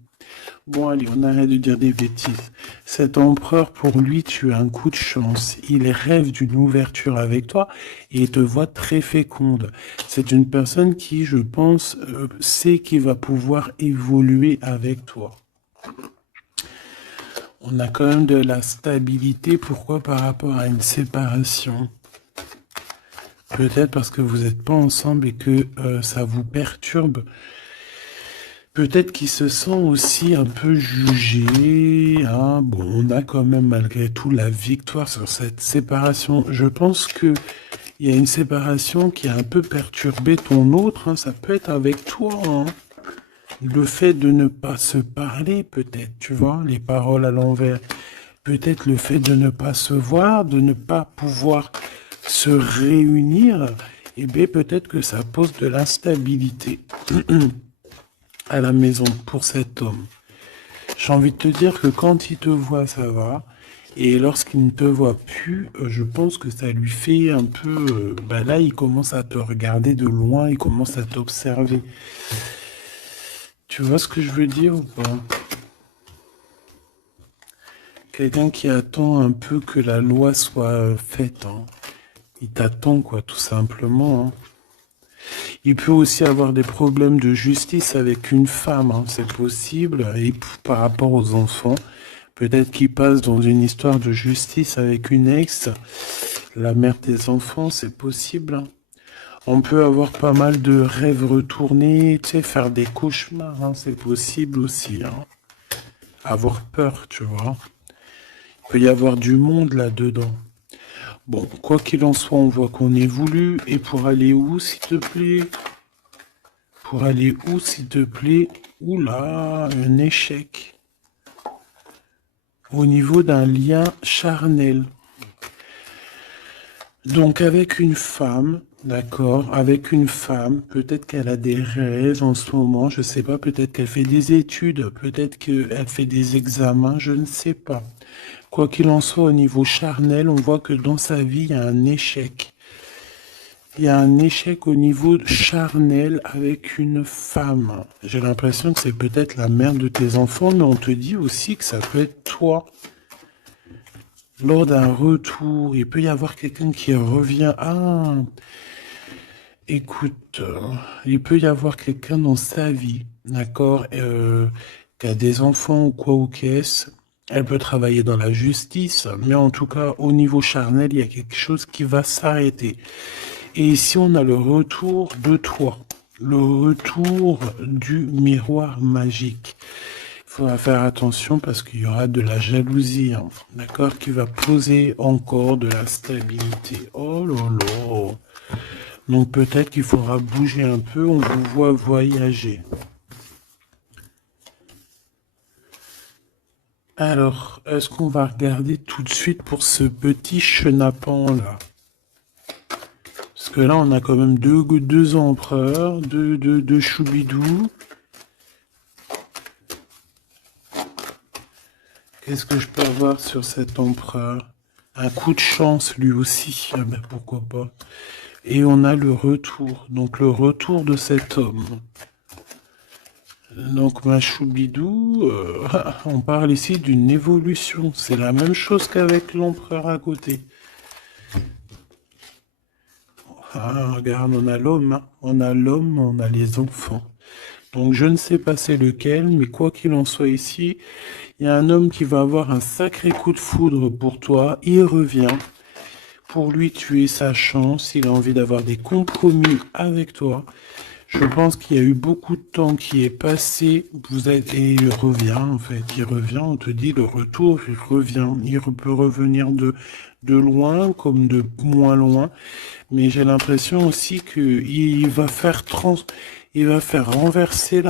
Bon, allez, on arrête de dire des bêtises. Cet empereur, pour lui, tu as un coup de chance. Il rêve d'une ouverture avec toi et il te voit très féconde. C'est une personne qui, je pense, sait qu'il va pouvoir évoluer avec toi. On a quand même de la stabilité. Pourquoi? Par rapport à une séparation. Peut-être parce que vous n'êtes pas ensemble et que ça vous perturbe. Peut-être qu'il se sent aussi un peu jugé. Hein. Bon, on a quand même malgré tout la victoire sur cette séparation. Je pense que il y a une séparation qui a un peu perturbé ton autre. Hein. Ça peut être avec toi. Hein. Le fait de ne pas se parler, peut-être, tu vois, les paroles à l'envers. Peut-être le fait de ne pas se voir, de ne pas pouvoir se réunir. Eh bien, peut-être que ça pose de l'instabilité à la maison pour cet homme. J'ai envie de te dire que quand il te voit, ça va. Et lorsqu'il ne te voit plus, je pense que ça lui fait un peu... bah là, il commence à te regarder de loin, il commence à t'observer. Tu vois ce que je veux dire ou pas? Quelqu'un qui attend un peu que la loi soit faite. Hein. Il t'attend, quoi, tout simplement. Hein. Il peut aussi avoir des problèmes de justice avec une femme, hein, c'est possible. Et par rapport aux enfants, peut-être qu'il passe dans une histoire de justice avec une ex, la mère des enfants, c'est possible. Hein. On peut avoir pas mal de rêves retournés, tu sais, faire des cauchemars, hein, c'est possible aussi. Hein. Avoir peur, tu vois. Il peut y avoir du monde là-dedans. Bon, quoi qu'il en soit, on voit qu'on évolue. Et pour aller où, s'il te plaît? Pour aller où, s'il te plaît? Oula, un échec. Au niveau d'un lien charnel. Donc avec une femme, d'accord, avec une femme, peut-être qu'elle a des rêves en ce moment, je sais pas, peut-être qu'elle fait des études, peut-être qu'elle fait des examens, je ne sais pas. Quoi qu'il en soit, au niveau charnel, on voit que dans sa vie, il y a un échec. Il y a un échec au niveau charnel avec une femme. J'ai l'impression que c'est peut-être la mère de tes enfants, mais on te dit aussi que ça peut être toi. Lors d'un retour, il peut y avoir quelqu'un qui revient. Ah, écoute, il peut y avoir quelqu'un dans sa vie, d'accord, qui a des enfants ou quoi ou qu'est-ce. Elle peut travailler dans la justice, mais en tout cas, au niveau charnel, il y a quelque chose qui va s'arrêter. Et ici, on a le retour de toi. le retour du miroir magique. Il faudra faire attention parce qu'il y aura de la jalousie, hein, d'accord, qui va poser encore de la stabilité. Oh là là. Donc peut-être qu'il faudra bouger un peu, on vous voit voyager. Alors, est-ce qu'on va regarder tout de suite pour ce petit chenapan là? Parce que là, on a quand même deux empereurs, deux choubidous. Qu'est-ce que je peux avoir sur cet empereur? Un coup de chance lui aussi, ah ben, pourquoi pas. Et on a le retour, donc le retour de cet homme. Donc ma choubidou, on parle ici d'une évolution. C'est la même chose qu'avec l'empereur à côté. Ah, regarde, on a l'homme, hein. On a l'homme, on a les enfants. Donc je ne sais pas c'est lequel, mais quoi qu'il en soit ici, il y a un homme qui va avoir un sacré coup de foudre pour toi. Il revient. Pour lui, tu es sa chance. Il a envie d'avoir des compromis avec toi. Je pense qu'il y a eu beaucoup de temps qui est passé. Et il revient, en fait. Il revient, on te dit le retour, il revient. Il peut revenir de loin comme de moins loin. Mais j'ai l'impression aussi qu'il va faire il va faire renverser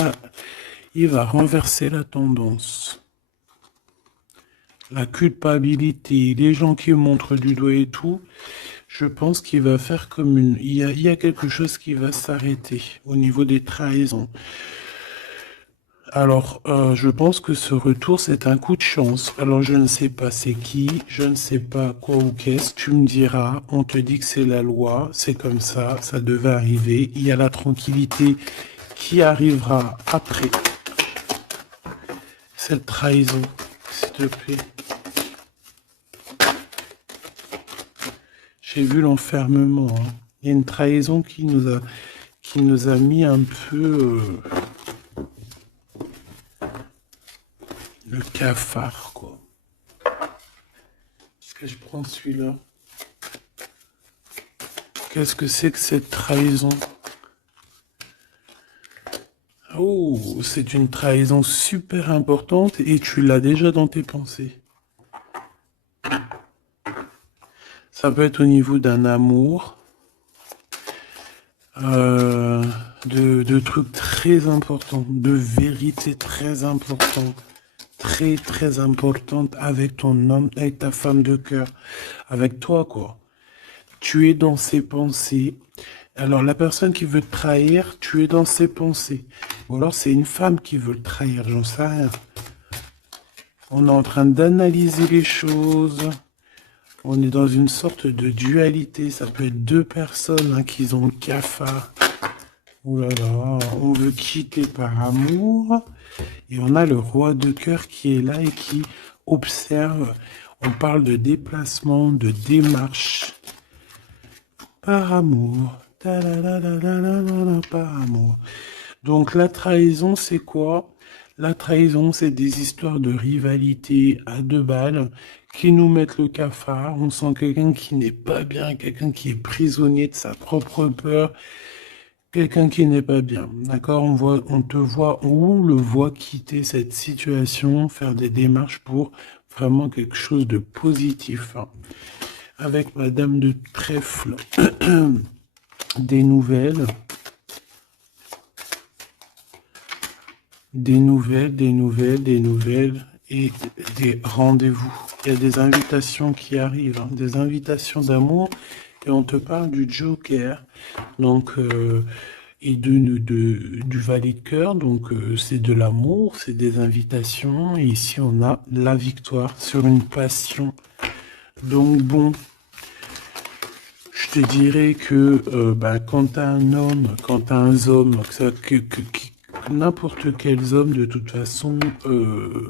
il va renverser la tendance. La culpabilité, les gens qui montrent du doigt et tout, je pense qu'il va faire comme il y a quelque chose qui va s'arrêter au niveau des trahisons. Alors, je pense que ce retour, c'est un coup de chance. Alors, je ne sais pas c'est qui, je ne sais pas quoi ou qu'est-ce, tu me diras, on te dit que c'est la loi, c'est comme ça devait arriver. Il y a la tranquillité qui arrivera après cette trahison, s'il te plaît. J'ai vu l'enfermement, hein. Il y a une trahison qui nous a mis un peu le cafard, quoi. Est-ce que je prends celui-là? Qu'est-ce que c'est que cette trahison? Oh, c'est une trahison super importante et tu l'as déjà dans tes pensées. Ça peut être au niveau d'un amour, de trucs très importants, de vérités très importantes, très importantes avec ton homme, avec ta femme de cœur, avec toi, quoi. Tu es dans ses pensées. Alors, la personne qui veut te trahir, tu es dans ses pensées. Ou alors, c'est une femme qui veut le trahir, j'en sais rien. On est en train d'analyser les choses. On est dans une sorte de dualité. Ça peut être deux personnes hein, qui ont le cafard. Ouh là là, on veut quitter par amour. Et on a le roi de cœur qui est là et qui observe. On parle de déplacement, de démarche. Par amour. Par amour. Donc la trahison, c'est quoi? La trahison, c'est des histoires de rivalité à deux balles qui nous mettent le cafard. On sent quelqu'un qui n'est pas bien, quelqu'un qui est prisonnier de sa propre peur, quelqu'un qui n'est pas bien. D'accord? On te voit, on le voit quitter cette situation, faire des démarches pour vraiment quelque chose de positif. Avec Madame de Trèfle, des nouvelles. Des nouvelles et des rendez-vous. Il y a des invitations qui arrivent, hein, des invitations d'amour et on te parle du Joker, donc et du valet de cœur, donc c'est de l'amour, c'est des invitations et ici on a la victoire sur une passion. Donc bon, je te dirais que quand t'as un homme, quand t'as un homme, n'importe quel homme, de toute façon,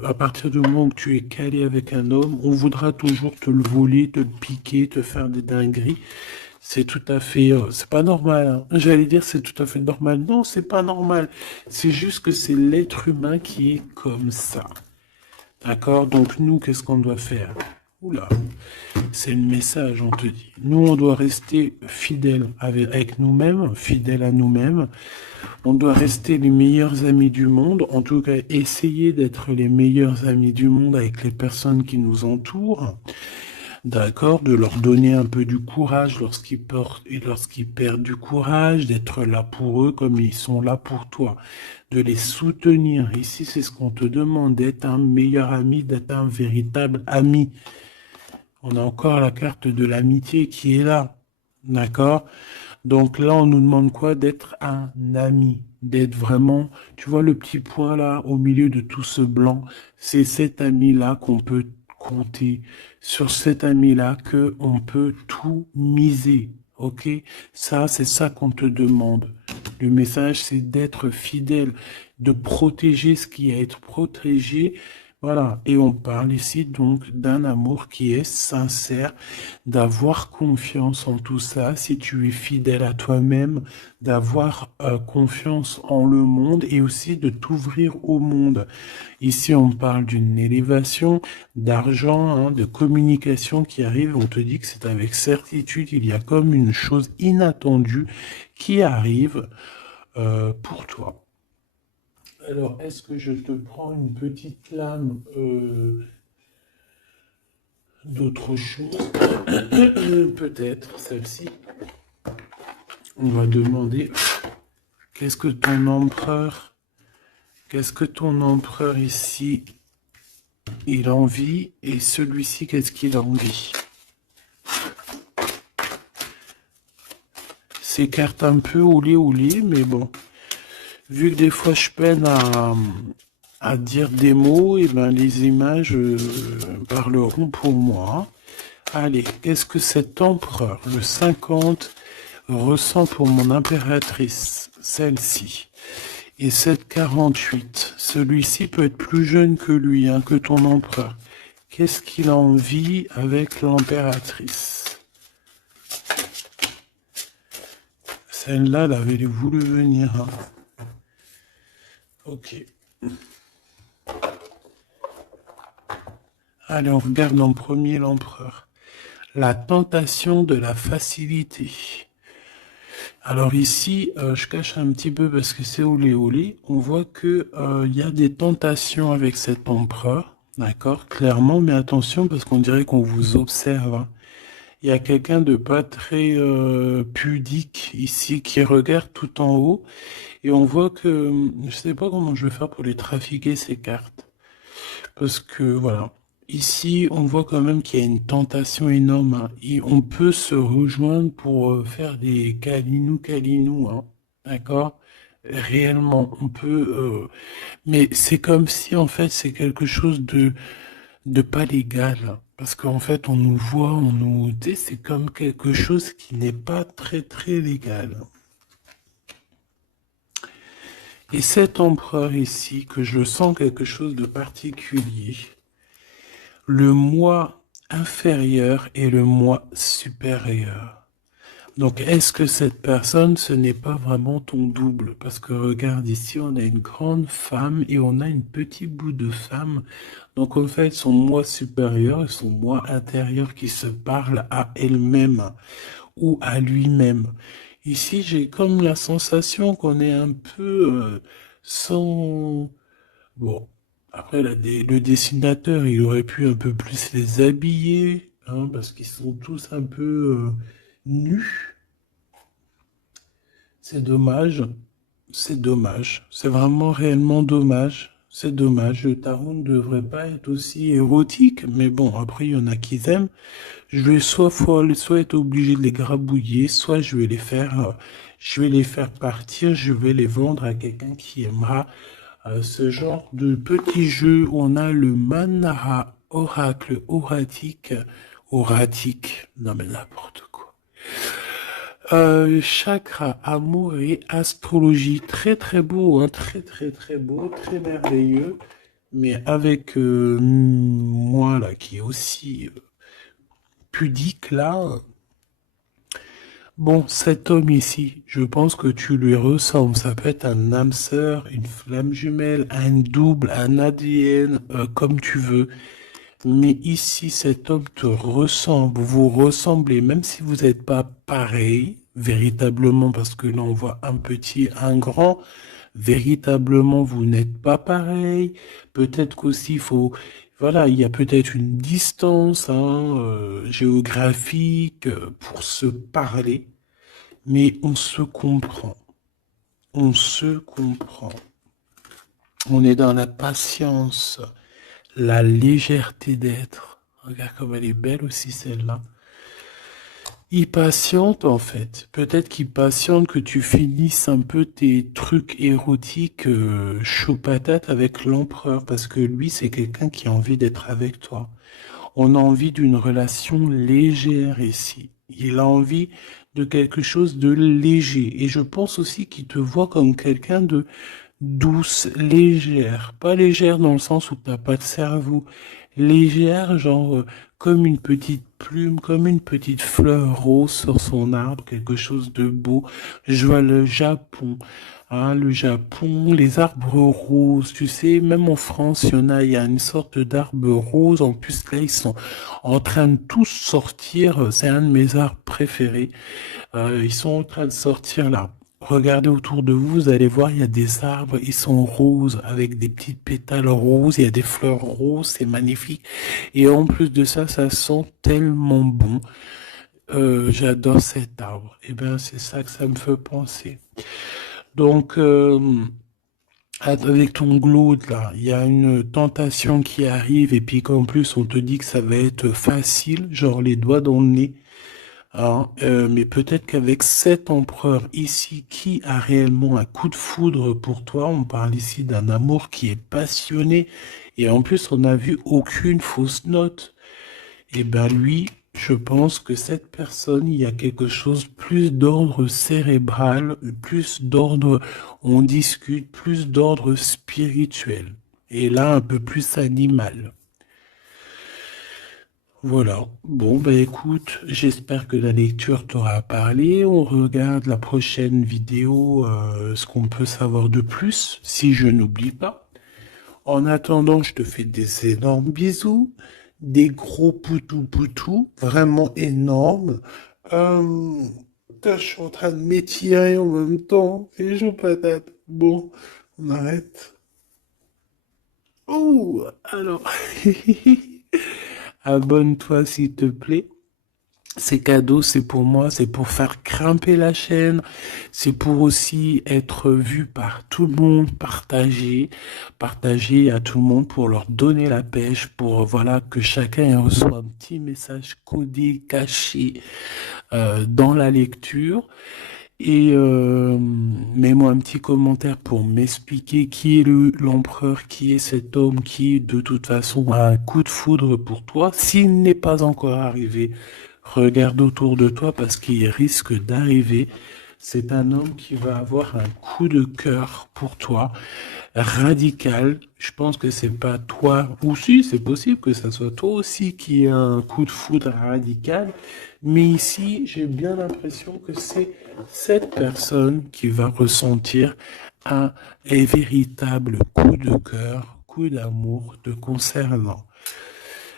à partir du moment où tu es calé avec un homme, on voudra toujours te le voler, te le piquer, te faire des dingueries. C'est tout à fait, c'est pas normal, hein. J'allais dire c'est tout à fait normal. Non, c'est pas normal. C'est juste que c'est l'être humain qui est comme ça. D'accord? Donc nous, qu'est-ce qu'on doit faire? Oula, c'est le message, on te dit. Nous, on doit rester fidèles avec nous-mêmes, fidèles à nous-mêmes. On doit rester les meilleurs amis du monde, en tout cas essayer d'être les meilleurs amis du monde avec les personnes qui nous entourent. D'accord, de leur donner un peu du courage lorsqu'ils portent et lorsqu'ils perdent du courage, d'être là pour eux comme ils sont là pour toi, de les soutenir. Ici, c'est ce qu'on te demande, d'être un meilleur ami, d'être un véritable ami. On a encore la carte de l'amitié qui est là. D'accord? Donc là, on nous demande quoi? D'être un ami, d'être vraiment, tu vois le petit point là au milieu de tout ce blanc, c'est cet ami-là qu'on peut compter, sur cet ami-là que on peut tout miser, ok? Ça, c'est ça qu'on te demande. Le message, c'est d'être fidèle, de protéger ce qui est à être protégé. Voilà, et on parle ici donc d'un amour qui est sincère, d'avoir confiance en tout ça, si tu es fidèle à toi-même, d'avoir confiance en le monde et aussi de t'ouvrir au monde. Ici, on parle d'une élévation, d'argent, hein, de communication qui arrive. On te dit que c'est avec certitude, il y a comme une chose inattendue qui arrive pour toi. Alors, est-ce que je te prends une petite lame d'autre chose? Peut-être celle-ci. On va demander qu'est-ce que ton empereur ici, il envie et celui-ci, qu'est-ce qu'il envie? Ces cartes un peu oulé, mais bon. Vu que des fois je peine à dire des mots, et ben les images parleront pour moi. Allez, qu'est-ce que cet empereur, le 50, ressent pour mon impératrice, celle-ci? Et cette 48, celui-ci peut être plus jeune que lui, hein, que ton empereur. Qu'est-ce qu'il a envie avec l'impératrice? Celle-là, elle avait voulu venir. Hein. Ok. Allez, on regarde en premier l'empereur. La tentation de la facilité. Alors ici, je cache un petit peu parce que c'est olé. On voit que il y a des tentations avec cet empereur, d'accord, clairement, mais attention parce qu'on dirait qu'on vous observe. Hein. Il y a quelqu'un de pas très pudique ici qui regarde tout en haut et on voit que je sais pas comment je vais faire pour les trafiquer ces cartes parce que voilà. Ici, on voit quand même qu'il y a une tentation énorme. Hein. Et on peut se rejoindre pour faire des câlinous, hein. D'accord? Réellement, on peut. Mais c'est comme si, en fait, c'est quelque chose de pas légal. Hein. Parce qu'en fait, on nous voit, on nous... Tu sais, c'est comme quelque chose qui n'est pas très, très légal. Et cet empereur ici, que je sens quelque chose de particulier, le moi inférieur et le moi supérieur. Donc, est-ce que cette personne, ce n'est pas vraiment ton double? Parce que regarde ici, on a une grande femme et on a un petit bout de femme. Donc, en fait, son moi supérieur et son moi intérieur qui se parlent à elle-même ou à lui-même. Ici, j'ai comme la sensation qu'on est un peu sans... Bon, après, le dessinateur, il aurait pu un peu plus les habiller, hein, parce qu'ils sont tous un peu nus. C'est dommage, c'est dommage, c'est vraiment réellement dommage. C'est dommage, le tarot ne devrait pas être aussi érotique, mais bon, après, il y en a qui aiment. Je vais soit être obligé de les grabouiller, soit je vais les faire partir, je vais les vendre à quelqu'un qui aimera ce genre de petit jeu où on a le Manara oracle oratique, non mais n'importe quoi. Chakra, amour et astrologie, très très beau, hein, très très très beau, très merveilleux, mais avec moi là qui est aussi pudique là. Bon, cet homme ici, je pense que tu lui ressembles. Ça peut être un âme sœur, une flamme jumelle, un double, un ADN, comme tu veux. Mais ici, cet homme te ressemble, vous ressemblez, même si vous n'êtes pas pareil, véritablement, parce que là, on voit un petit, un grand, véritablement, vous n'êtes pas pareil. Peut-être qu'aussi, il faut, voilà, il y a peut-être une distance, hein, géographique pour se parler, mais on se comprend. On se comprend. On est dans la patience, la légèreté d'être. Regarde comme elle est belle aussi celle-là. Il patiente en fait. Peut-être qu'il patiente que tu finisses un peu tes trucs érotiques chaud patate avec l'empereur parce que lui c'est quelqu'un qui a envie d'être avec toi. On a envie d'une relation légère ici. Il a envie de quelque chose de léger. Et je pense aussi qu'il te voit comme quelqu'un de douce, légère. Pas légère dans le sens où t'as pas de cerveau. Légère, genre comme une petite plume, comme une petite fleur rose sur son arbre, quelque chose de beau. Je vois le Japon. Hein, le Japon, les arbres roses, tu sais, même en France, il y a une sorte d'arbre rose. En plus, là, ils sont en train de tous sortir. C'est un de mes arbres préférés. Ils sont en train de sortir là. Regardez autour de vous, vous allez voir, il y a des arbres, ils sont roses, avec des petites pétales roses, il y a des fleurs roses, c'est magnifique. Et en plus de ça, ça sent tellement bon. J'adore cet arbre. Et ben, c'est ça que ça me fait penser. Donc, avec ton glaude là, il y a une tentation qui arrive et puis qu'en plus on te dit que ça va être facile, genre les doigts dans le nez. Hein, mais peut-être qu'avec cet empereur ici qui a réellement un coup de foudre pour toi, on parle ici d'un amour qui est passionné et en plus on n'a vu aucune fausse note. Et ben lui, je pense que cette personne, il y a quelque chose plus d'ordre cérébral, plus d'ordre, on discute, plus d'ordre spirituel. Et là, un peu plus animal. Voilà. Bon, bah écoute, j'espère que la lecture t'aura parlé. On regarde la prochaine vidéo, ce qu'on peut savoir de plus, si je n'oublie pas. En attendant, je te fais des énormes bisous, des gros poutous, vraiment énormes. Euh, je suis en train de m'étirer en même temps, et je patate. Bon, on arrête. Oh, alors, abonne-toi s'il te plaît. Ces cadeaux, c'est pour moi, c'est pour faire grimper la chaîne, c'est pour aussi être vu par tout le monde, partager à tout le monde pour leur donner la pêche, pour voilà que chacun reçoit un petit message codé, caché dans la lecture. Et mets-moi un petit commentaire pour m'expliquer qui est l'empereur, qui est cet homme qui, de toute façon, a un coup de foudre pour toi. S'il n'est pas encore arrivé, regarde autour de toi parce qu'il risque d'arriver. C'est un homme qui va avoir un coup de cœur pour toi, radical. Je pense que c'est pas toi, ou si, c'est possible que ça soit toi aussi qui ait un coup de foudre radical. Mais ici, j'ai bien l'impression que c'est cette personne qui va ressentir un véritable coup de cœur, coup d'amour te concernant.